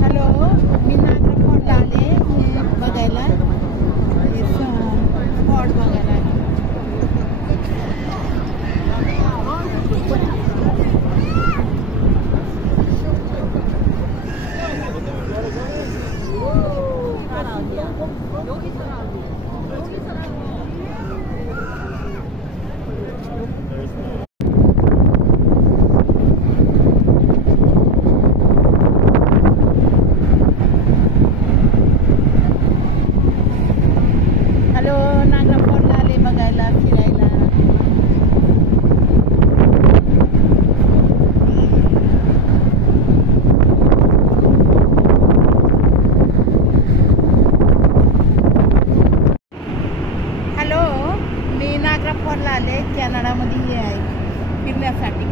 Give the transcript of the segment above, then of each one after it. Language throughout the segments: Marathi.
हॅलो, मी नागपूरला आले हे बघायला, स्पॉट बघायला. हॅलो, नागपूरला आले बघायला, फिरायला. हॅलो, मी नागपूरला आले, कॅनडामध्ये आहे फिरण्यासाठी.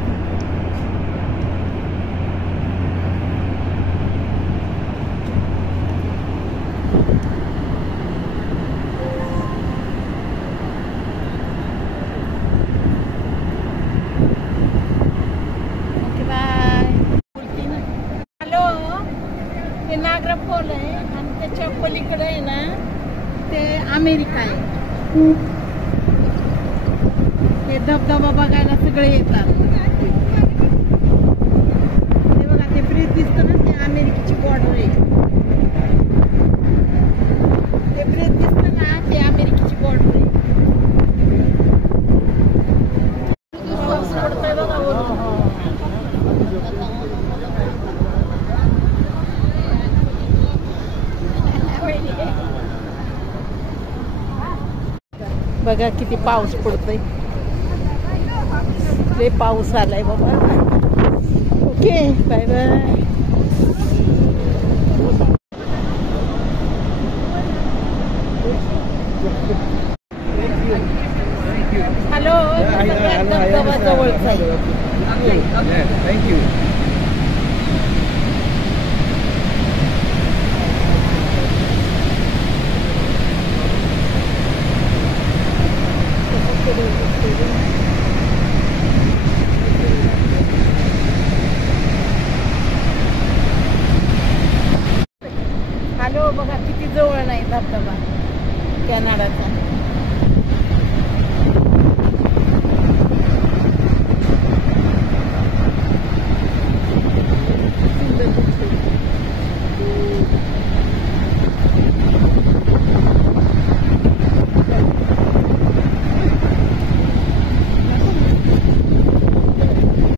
ते नागपूर आहे आणि त्याच्या पलीकडे आहे ना ते अमेरिका आहे. हे धबधबा बघायला सगळे येतात. ते बघा, ते ब्रिज दिसतं ना, ते अमेरिकेची बॉर्डर आहे. ते ब्रिज दिसतं ना, ते अमेरिकेची बॉर्डर आहे. पाऊस पडतोय बघा वरून. बघा किती पाऊस पडतोय. लय पाऊस आलाय बाबा. Okay, bye bye. हॅलो, धबधबा जवळचा आहे. थँक्यू.